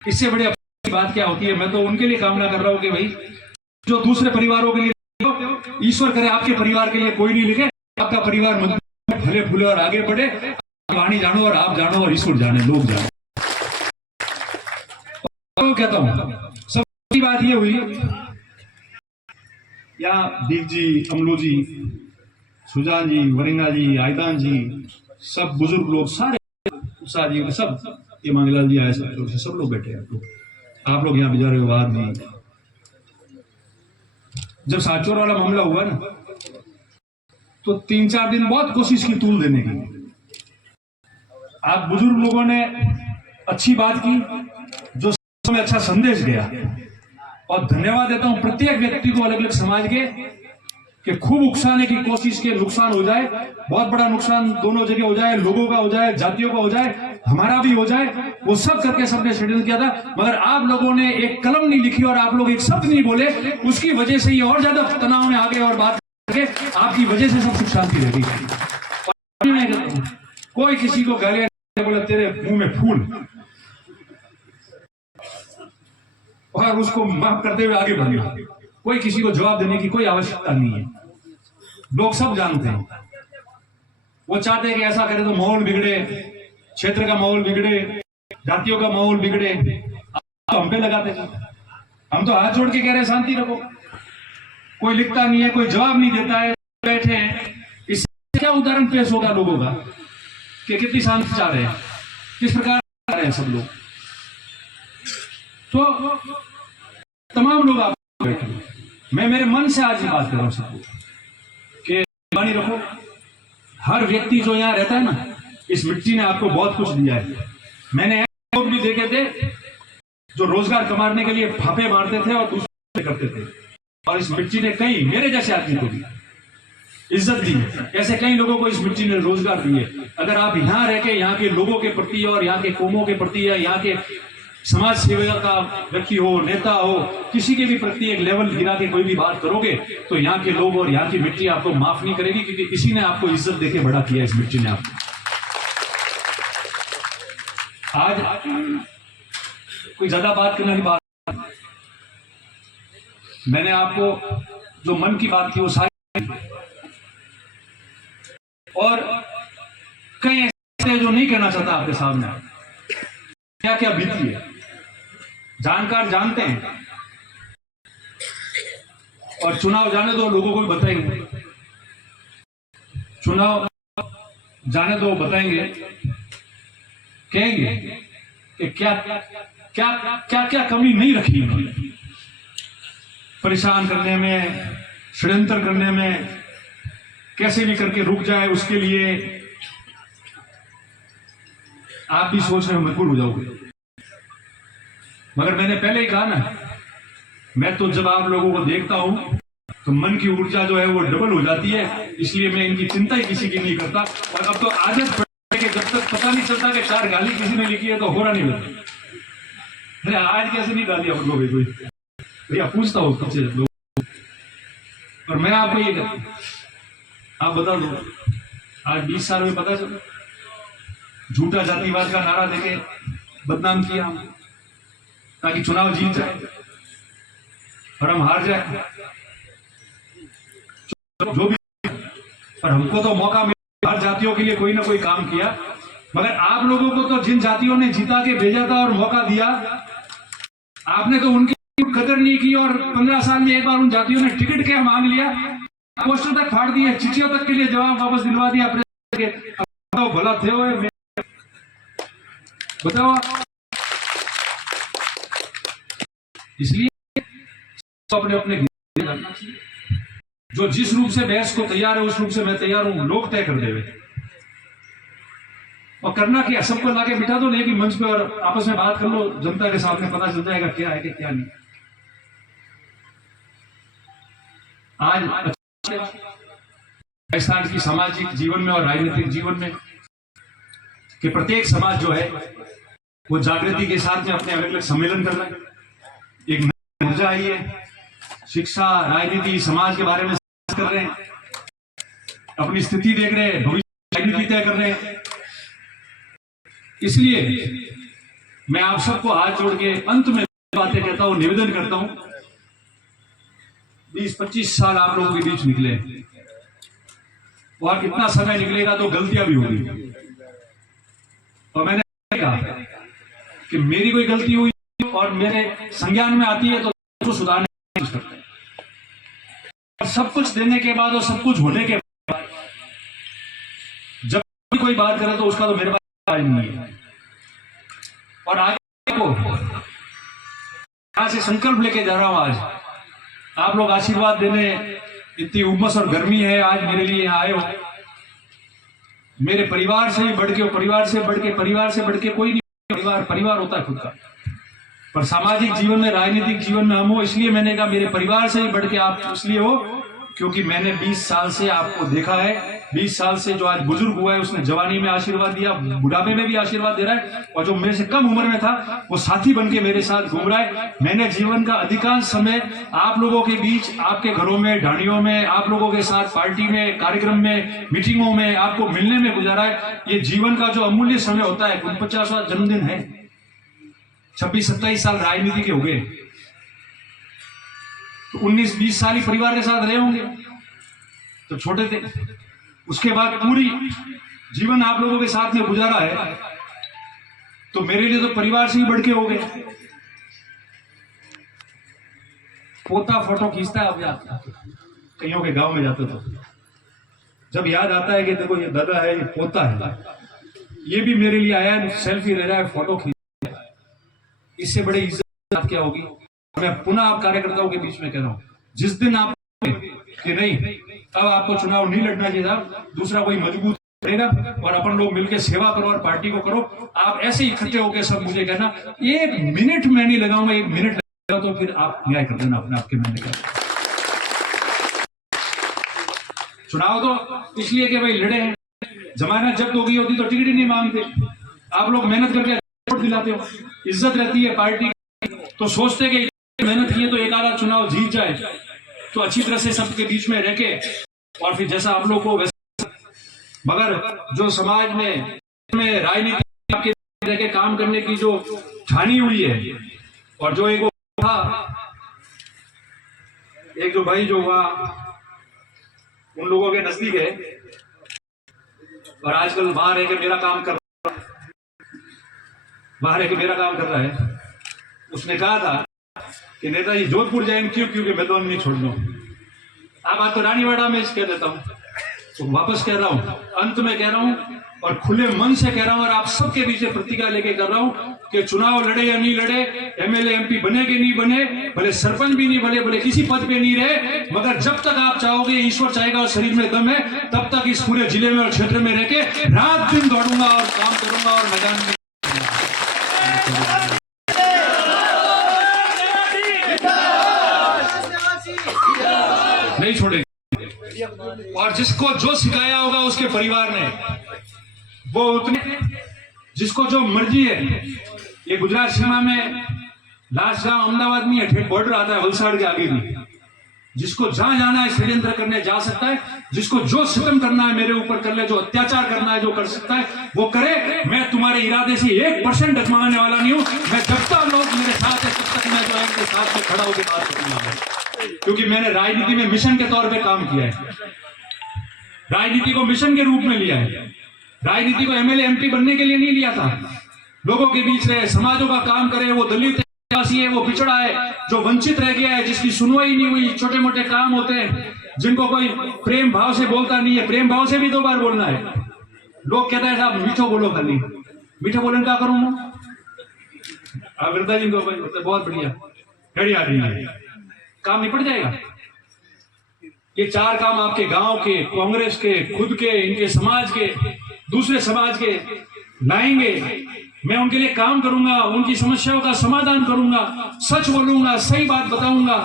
इससे बड़ी अच्छी बात क्या होती है। मैं तो उनके लिए कामना कर रहा हूं कि भाई जो दूसरे परिवारों के लिए ईश्वर करे आपके परिवार के लिए कोई नहीं लिखे, आपका परिवार मजबूत फले फूले और आगे बढ़े, वाणी जानो और आप जानो और ईश्वर जाने, लोग जाने। तो कहता हूं सबकी बात ये हुई या दीप जी, अमलू जी, सुजान जी, वरिंगा जी, आयदान जी, सब बुजुर्ग लोग सारे जी सब, ये मांगलाल जी आए, सब लोग बैठे हैं, आप लोग यहाँ बिजा रहे हो। बाद में जब साचोर वाला मामला हुआ ना तो 3-4 दिन बहुत कोशिश की तूल देने की। आप बुजुर्ग लोगों ने अच्छी बात की, जो में अच्छा संदेश गया। और धन्यवाद देता हूं प्रत्येक व्यक्ति को अलग अलग समाज के कि खूब उकसाने की कोशिश के नुकसान हो जाए, बहुत बड़ा नुकसान दोनों जगह हो जाए, लोगों का हो जाए, जातियों का हो जाए, हमारा भी हो जाए, वो सब करके सबने शेड्यूल किया था। मगर आप लोगों ने एक कलम नहीं लिखी और आप लोग एक शब्द नहीं बोले, उसकी वजह से ये और ज्यादा तनाव में आ गए और बात करके आपकी वजह से सब सुख शांति रह गई। कोई किसी को गालियां बोले तेरे मुंह में फूल, और उसको माफ करते हुए आगे बढ़ना, कोई किसी को जवाब देने की कोई आवश्यकता नहीं है। लोग सब जानते हैं, वो चाहते हैं कि ऐसा करे तो माहौल बिगड़े, क्षेत्र का माहौल बिगड़े, जातियों का माहौल बिगड़े। तो हम पे लगाते हैं, हम तो हाथ जोड़ के कह रहे हैं शांति रखो। कोई लिखता नहीं है, कोई जवाब नहीं देता है, बैठे हैं। इससे क्या उदाहरण पेश होगा लोगों का कि कितनी शांति चाह रहे हैं, किस प्रकार चाह रहे हैं सब लोग। तो तमाम लोग आप बैठे, मैं मेरे मन से आज ये बात कर रहा हूं सबको कि पानी रखो। हर व्यक्ति जो यहाँ रहता है ना, इस मिट्टी ने आपको बहुत कुछ दिया है। मैंने लोग भी देखे थे जो रोजगार कमाने के लिए फाफे मारते थे और दूसरे करते थे, और इस मिट्टी ने कई मेरे जैसे आदमी को भी इज्जत दी है। ऐसे कई लोगों को इस मिट्टी ने रोजगार दिए। अगर आप यहाँ रह के यहाँ के लोगों के प्रति और यहाँ के कौमों के प्रति या यहाँ के समाज सेवा का व्यक्ति हो, नेता हो, किसी के भी प्रति एक लेवल गिरा के कोई भी बात करोगे तो यहाँ के लोग और यहाँ की मिट्टी आपको माफ नहीं करेगी, क्योंकि इसी ने आपको इज्जत देके बड़ा किया, इस मिट्टी ने आपको। आज कोई ज्यादा बात करने की बात, मैंने आपको जो मन की बात की वो सारी, और कई ऐसे जो नहीं कहना चाहता आपके सामने, क्या क्या बीती है जानकार जानते हैं। और चुनाव जाने दो, लोगों को भी बताएंगे, चुनाव जाने दो बताएंगे, कहेंगे कि क्या क्या क्या क्या कमी नहीं रखी उन्होंने परेशान करने में, षड्यंत्र करने में, कैसे भी करके रुक जाए उसके लिए। आप भी सोच रहे हो मजबूर हो जाओगे, मगर मैंने पहले ही कहा ना, मैं तो जब आप लोगों को देखता हूं तो मन की ऊर्जा जो है वो डबल हो जाती है, इसलिए मैं इनकी चिंता ही किसी की नहीं करता। और अब तो आदत पड़ गई, जब तक पता नहीं चलता कि 4 गाली किसी ने लिखी है तो हो रहा नहीं होता। अरे आज कैसे नहीं गाली आप लोग कोई भैया पूछता हो पीछे लोग, और मैं आपको ये कहता, आप बता दो, आज 20 साल में पता चला, झूठा जातिवाद का नारा देके बदनाम किया हम, ताकि चुनाव जीत जाए और हम हार जाए, जो भी। पर हमको तो मौका मिला, हर जातियों के लिए कोई ना कोई काम किया, मगर आप लोगों को तो जिन जातियों ने जीता के भेजा था और मौका दिया, आपने तो उनकी कदर नहीं की। और 15 साल में एक बार उन जातियों ने टिकट क्या मांग लिया, पोस्टर तक फाड़ दिए, चिट्ठियों तक के लिए जवाब वापस दिलवा दिया। भला थे हुए बताओ। इसलिए अपने अपने जो जिस रूप से बहस को तैयार है उस रूप से मैं तैयार हूं, लोग तय कर देवे। और करना क्या, सबको लाके बिठा दो नहीं कि मंच पे और आपस में बात कर लो, जनता के सामने पता चल जाएगा क्या है कि क्या नहीं। आज राजस्थान की सामाजिक जीवन में और राजनीतिक जीवन में कि प्रत्येक समाज जो है वो जागृति के साथ में अपने अलग अलग सम्मेलन कर रहा है, एक नई ऊर्जा आई है, शिक्षा, राजनीति, समाज के बारे में कर रहे हैं, अपनी स्थिति देख रहे हैं, भविष्य राजनीति तय कर रहे हैं। इसलिए मैं आप सबको हाथ जोड़ के अंत में बातें कहता हूं, निवेदन करता हूं। 20-25 साल आप लोगों के बीच निकले, और कितना समय निकलेगा तो गलतियां भी होगी। और मैंने कहा कि मेरी कोई गलती हुई और मेरे संज्ञान में आती है तो सुधारने की कोशिश करते हैं। सब कुछ देने के बाद और सब कुछ होने के बाद जब कोई बात करे तो उसका तो मेरे पास नहीं है। और आगे को यहां से संकल्प लेके जा रहा हूं, आज आप लोग आशीर्वाद देने, इतनी उमस और गर्मी है, आज मेरे लिए यहाँ आए हो। मेरे परिवार से ही बढ़ के, परिवार से बढ़ के, परिवार से बढ़ के कोई नहीं परिवार परिवार होता है खुद का। पर सामाजिक जीवन में, राजनीतिक जीवन में हम हो, इसलिए मैंने कहा मेरे परिवार से ही बढ़ के आप इसलिए हो क्योंकि मैंने 20 साल से आपको देखा है। 20 साल से जो आज बुजुर्ग हुआ है उसने जवानी में आशीर्वाद दिया, बुढ़ापे में भी आशीर्वाद दे रहा है, और जो मेरे से कम उम्र में था वो साथी बन के मेरे साथ घूम रहा है। मैंने जीवन का अधिकांश समय आप लोगों के बीच, आपके घरों में, ढाणियों में, आप लोगों के साथ पार्टी में, कार्यक्रम में, मीटिंगों में आपको मिलने में गुजारा है। ये जीवन का जो अमूल्य समय होता है, 49वां जन्मदिन है, 26-27 साल राजनीति के हो गए, तो 19-20 साल ही परिवार के साथ रहे होंगे, तो छोटे थे। उसके बाद पूरी जीवन आप लोगों के साथ में गुजारा है, तो मेरे लिए तो परिवार से ही बढ़ के हो गए। पोता फोटो खींचता है अब याद, कईयों के गांव में जाते तो जब याद आता है कि देखो ये दादा है, ये पोता है, ये भी मेरे लिए आया है, सेल्फी ले रहा है, फोटो खींच, इससे बड़ी इज्जत क्या होगी। मैं पुनः आप कार्यकर्ताओं के बीच में कह रहा हूं, जिस दिन आप कि नहीं अब आपको चुनाव नहीं लड़ना चाहिए था, दूसरा कोई मजबूत करेगा और अपन लोग मिलकर सेवा करो और पार्टी को करो, आप ऐसे ही इकट्ठे होकर सब मुझे कहना, 1 मिनट मैं नहीं लगाऊंगा, 1 मिनट लगेगा तो फिर आप न्याय कर देना अपने आपके। मैंने कहा चुनाव तो इसलिए कि भाई लड़े हैं, जमानत जब्त हो गई होती तो टिकट ही नहीं मांगते। आप लोग मेहनत करके वोट दिलाते हो, इज्जत रहती है पार्टी, तो सोचते कि मेहनत की है तो एक आधा चुनाव जीत जाए तो अच्छी तरह से सबके बीच में रह के और फिर जैसा आप लोग को वैसे। मगर जो समाज में राजनीति रह के काम करने की जो ठानी हुई है, और जो एक था, एक जो भाई जो हुआ उन लोगों के नजदीक है और आजकल बाहर है कि मेरा काम कर रहा है, उसने कहा था कि नेताजी जोधपुर जाएंगे क्यों, क्योंकि मैदान नहीं छोड़ दूं। अब आज तो रानीवाड़ा में कह देता हूं, तो वापस कह रहा हूं, अंत में कह रहा हूं और खुले मन से कह रहा हूं और आप सबके बीच प्रतिज्ञा लेके कर रहा हूं कि चुनाव लड़े या नहीं लड़े, एमएलए एमपी बने कि नहीं बने, भले सरपंच भी नहीं बने, भले किसी पद पे नहीं रहे, मगर जब तक आप चाहोगे, ईश्वर चाहेगा और शरीर में दम है, तब तक इस पूरे जिले में और क्षेत्र में रह के रात दिन दौड़ूंगा और काम करूंगा और मैदान में नहीं छोड़ेंगे। और जिसको जो सिखाया होगा उसके परिवार ने, वो उतने, जिसको जो मर्जी है, ये गुजरात सीमा में लास्ट गांव अहमदाबाद नहीं है, ठेठ बॉर्डर आता है वलसाड़ के आगे भी, जिसको जहां जाना है षड्यंत्र करने जा सकता है, जिसको जो सितम करना है मेरे ऊपर कर ले, जो अत्याचार करना है जो कर सकता है वो करे। मैं तुम्हारे इरादे से 1% डगमगाने वाला नहीं हूं। मैं जब तक लोग मेरे साथ है तब तक मैं जो है उनके साथ में खड़ा होकर बात करूंगा, क्योंकि मैंने राजनीति में मिशन के तौर पे काम किया है, राजनीति को मिशन के रूप में लिया है। राजनीति को एमएलए एमपी बनने के लिए नहीं लिया था, लोगों के बीच रहे, समाजों का काम करे, वो दलित है, वो पिछड़ा है, जो वंचित रह गया है, जिसकी सुनवाई नहीं हुई, छोटे मोटे काम होते हैं जिनको कोई प्रेम भाव से बोलता नहीं है, प्रेम भाव से भी 2 बार बोलना है। लोग कहते हैं साहब मीठो बोलो, खाली मीठो बोलने क्या करूं वृद्धा जी को, बहुत बढ़िया घड़ी आ रही है, काम निपट जाएगा। ये 4 काम आपके गांव के, कांग्रेस के, खुद के, इनके समाज के, दूसरे समाज के लाएंगे। मैं उनके लिए काम करूंगा, उनकी समस्याओं का समाधान करूंगा, सच बोलूंगा, सही बात बताऊंगा,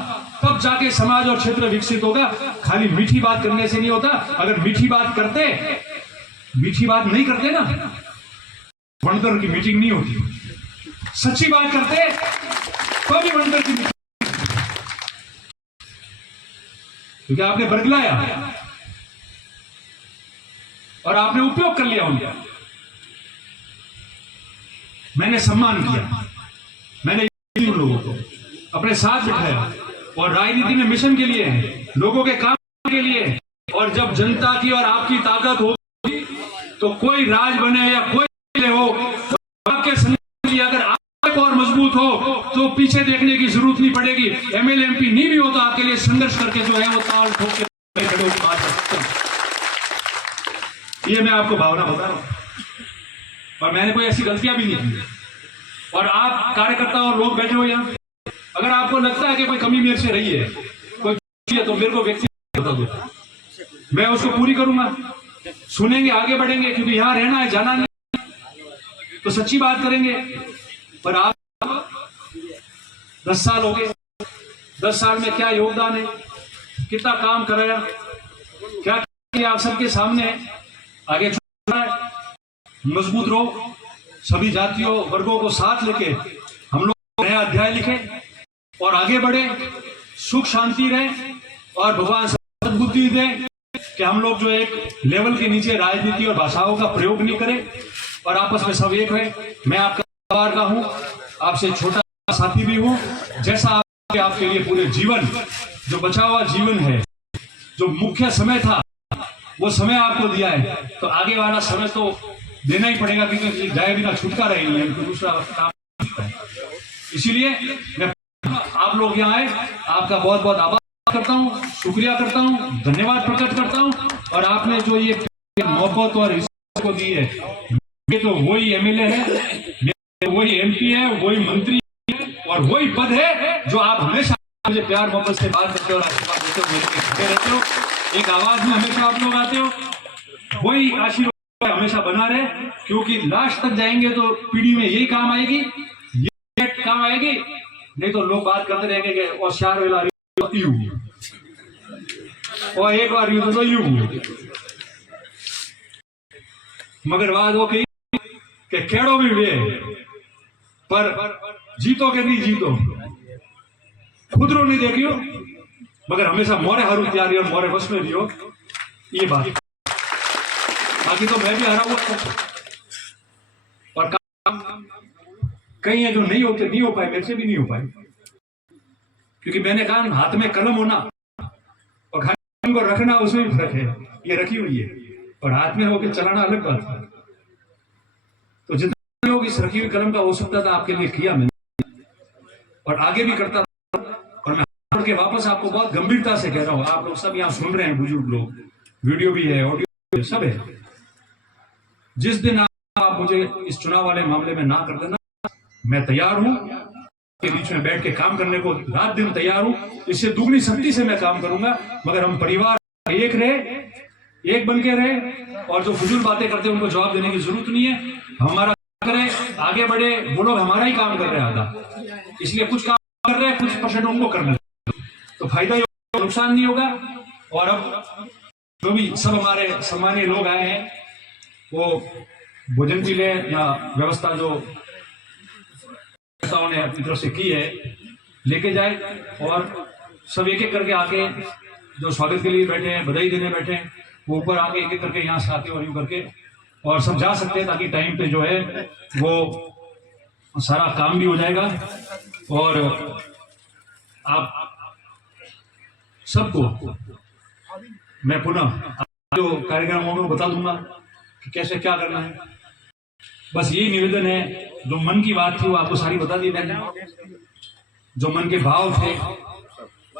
तब जाके समाज और क्षेत्र विकसित होगा। खाली मीठी बात करने से नहीं होता। अगर मीठी बात नहीं करते ना, वनकर की मीटिंग नहीं होती। सच्ची बात करते तो भी वनकर की मीटिंग, क्योंकि आपने बरगलाया और आपने उपयोग कर लिया उनका। मैंने सम्मान किया, मैंने उन लोगों को अपने साथ बिठाया और राजनीति में मिशन के लिए, लोगों के काम के लिए। और जब जनता की और आपकी ताकत होगी तो कोई राज बने या कोई हो, तो आपके संगठन अगर आप और मजबूत हो तो पीछे देखने की जरूरत नहीं पड़ेगी। एमएलए एमपी नहीं भी हो तो आपके लिए संघर्ष करके जो है वो ताल ठोक के खड़े होकर बात कर सकते हैं। ये मैं आपको भावना बता रहा हूं और मैंने कोई ऐसी गलतियां भी नहीं की। और आप कार्यकर्ता और लोग बैठे हो यहाँ, अगर आपको लगता है कि कोई कमी मेरे से रही है, कोई तो मेरे को व्यक्तिगत बता दो, मैं उसको पूरी करूंगा। सुनेंगे, आगे बढ़ेंगे, क्योंकि यहाँ रहना है, जाना नहीं। तो सच्ची बात करेंगे। पर आप 10 साल हो गए, 10 साल में क्या योगदान है, कितना काम कराया, क्या किया आप सबके सामने। आगे मजबूत रहो, सभी जातियों वर्गों को साथ लेके हम लोग नया अध्याय लिखे और आगे बढ़े, सुख शांति रहे और भगवान सद्बुद्धि दे कि हम लोग जो एक लेवल के नीचे राजनीति और भाषाओं का प्रयोग नहीं करें और आपस में सब एक है। मैं आपका परिवार का हूं, आपसे छोटा साथी भी हूं। जैसा आपके लिए पूरे जीवन जो बचा हुआ जीवन है, जो मुख्य समय था वो समय आपको दिया है, तो आगे वाला समय तो देना ही पड़ेगा, क्योंकि जाए बिना छुटकारा ही नहीं है, दूसरा काम है। इसीलिए मैं आप लोग यहाँ आए, आपका बहुत बहुत आभार करता हूँ, शुक्रिया करता हूँ, धन्यवाद प्रकट करता हूँ। और आपने जो ये मोहब्बत और इज्जत को दी है, ये तो वही एमएलए है, वही एमपी है, वही मंत्री है और वही पद है जो आप हमेशा मुझे प्यार मोहब्बत से बात करते हो और आशीर्वाद देते हो, मेरे खड़े रहते हो, एक आवाज में हमेशा आप लोग आते हो। वही आशीर्वाद हमेशा बना रहे, क्योंकि लास्ट तक जाएंगे तो पीढ़ी में यही काम आएगी, ये काम आएगी। नहीं तो लोग बात करते रहेंगे कि और चार वेला यू और एक बार यू तो यू, मगर बात वो कही कि खेड़ो भी वे पर जीतो के नहीं जीतो, खुदरो नहीं देखियो मगर हमेशा मोरे हरू तैयारी और मोरे बस में दियो, ये बात। बाकी तो मैं भी हरा हुआ और काम कई है जो नहीं होते, नहीं हो पाए, मेरे से भी नहीं हो पाए, क्योंकि मैंने कहा हाथ में कलम होना और कलम को रखना उसमें भी फर्क है। ये रखी हुई है और हाथ में होकर चलाना अलग बात है। तो जितना लोग इस रखी हुई कलम का हो सकता था आपके लिए किया मैंने और आगे भी करता था। और मैं के वापस आपको बहुत गंभीरता से कह रहा हूं, आप लोग सब यहाँ सुन रहे हैं, बुजुर्ग लोग, वीडियो भी है, ऑडियो सब है। जिस दिन आप मुझे इस चुनाव वाले मामले में ना कर देना, मैं तैयार हूं के बीच में बैठ के काम करने को, रात दिन तैयार हूं। इससे दुगनी शक्ति से मैं काम करूंगा, मगर हम परिवार एक रहे, एक बन के रहे और जो फजूल बातें करते हैं उनको जवाब देने की जरूरत नहीं है। हमारा करे, आगे बढ़े, वो लोग हमारा ही काम कर रहे हैं आधा, इसलिए कुछ काम कर रहे हैं, कुछ परसेंट उनको करना, तो फायदा ही होगा, नुकसान नहीं होगा। और अब जो भी सब हमारे सम्मानीय लोग आए हैं, वो भोजन की ले या व्यवस्था जो नेताओं ने अपनी तरफ से की है लेके जाए, और सब एक एक करके आके जो स्वागत के लिए बैठे हैं, बधाई देने बैठे हैं, वो ऊपर आके एक एक करके यहाँ से आके और यूं करके और सब जा सकते हैं, ताकि टाइम पे जो है वो सारा काम भी हो जाएगा। और आप सबको मैं पुनः जो कार्यक्रम होगा बता दूंगा कि कैसे क्या करना है। बस यही निवेदन है, जो मन की बात थी वो आपको सारी बता दी मैंने, जो मन के भाव थे,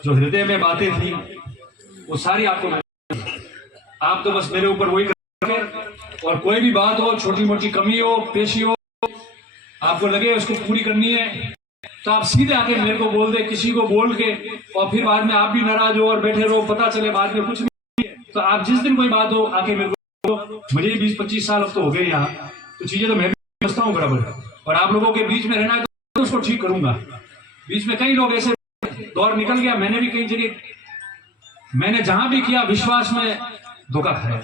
जो हृदय में बातें थी, वो सारी आपको आप तो बस मेरे ऊपर वही करेंगे। और कोई भी बात हो, छोटी मोटी कमी हो, पेशी हो, आपको लगे उसको पूरी करनी है, तो आप सीधे आके मेरे को बोल दे, किसी को बोल के, और फिर बाद में आप भी नाराज हो और बैठे रहो, पता चले बाद में कुछ नहीं। तो आप जिस दिन कोई बात हो आके मेरे को, मुझे 20-25 साल अब तो हो गए यहाँ, तो चीजें तो मैं भी समझता हूँ बराबर, और आप लोगों के बीच में रहना है तो उसको ठीक करूंगा। बीच में कई लोग ऐसे दौर निकल गया, मैंने भी कई जगह, मैंने जहां भी किया विश्वास में धोखा खाया,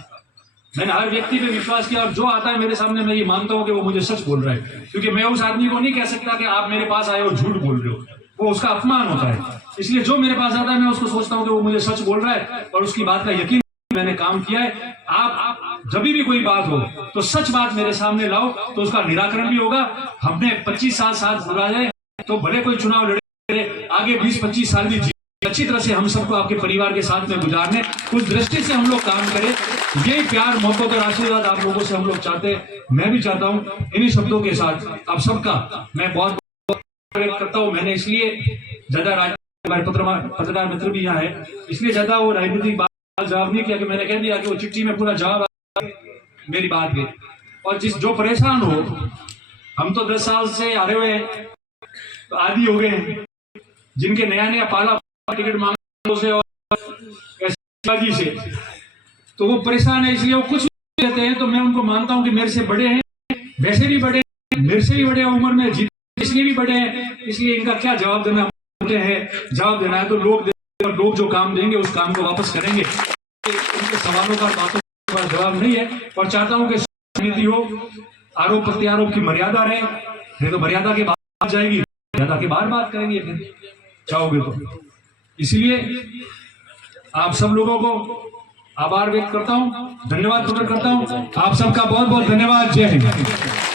मैंने हर व्यक्ति पे विश्वास किया, और जो आता है मेरे सामने मैं ये मानता हूं कि वो मुझे सच बोल रहा है, क्योंकि मैं उस आदमी को नहीं कह सकता कि आप मेरे पास आए हो झूठ बोल रहे हो, वो उसका अपमान होता है। इसलिए जो मेरे पास आता है मैं उसको सोचता हूं कि वो मुझे सच बोल रहा है और उसकी बात का यकीन मैंने काम किया है। आप जब भी कोई बात हो तो सच बात मेरे सामने लाओ, तो उसका निराकरण भी होगा। हमने 25 साल साथ गुजारे, तो भले कोई चुनाव लड़े, आगे 20-25 साल भी अच्छी तरह से हम सबको आपके परिवार के साथ में गुजारने, उस दृष्टि से हम लोग काम करें। यही प्यार, मोहब्बत और आशीर्वाद आप लोगों से हम लोग चाहते हैं, मैं भी चाहता हूं। इन्हीं शब्दों के साथ आप सबका मैं बहुत करता हूं। मैंने इसलिए ज्यादा हमारे पत्रकार मित्र भी यहाँ है, इसलिए ज्यादा वो राजनीतिक बात जवाब नहीं किया कि मैंने कह दिया कि वो चिट्ठी में पूरा जवाब मेरी बात के। और जो परेशान हो, हम तो 10 साल से आ रहे हुए तो आदि हो गए हैं, जिनके नया नया पाला टिकट मांगने से और से, तो वो परेशान है, इसलिए वो कुछ कहते हैं, तो मैं उनको मानता हूं कि मेरे से बड़े हैं, वैसे भी बड़े मेरे से भी बड़े उम्र में, जीत इसलिए भी बड़े हैं, इसलिए इनका क्या जवाब देना है। जवाब देना है तो लोग जो काम देंगे उस काम को वापस करेंगे। उनके सवालों का, बातों का जवाब नहीं है। और चाहता हूं कि राजनीति हो, आरोप प्रत्यारोप की मर्यादा रहे, नहीं तो मर्यादा के बाहर जाएगी, मर्यादा के बाहर बात करेंगे फिर चाहोगे तो। इसलिए आप सब लोगों को आभार व्यक्त करता हूं, धन्यवाद प्रकट करता हूं। आप सबका बहुत बहुत धन्यवाद। जय हिंद।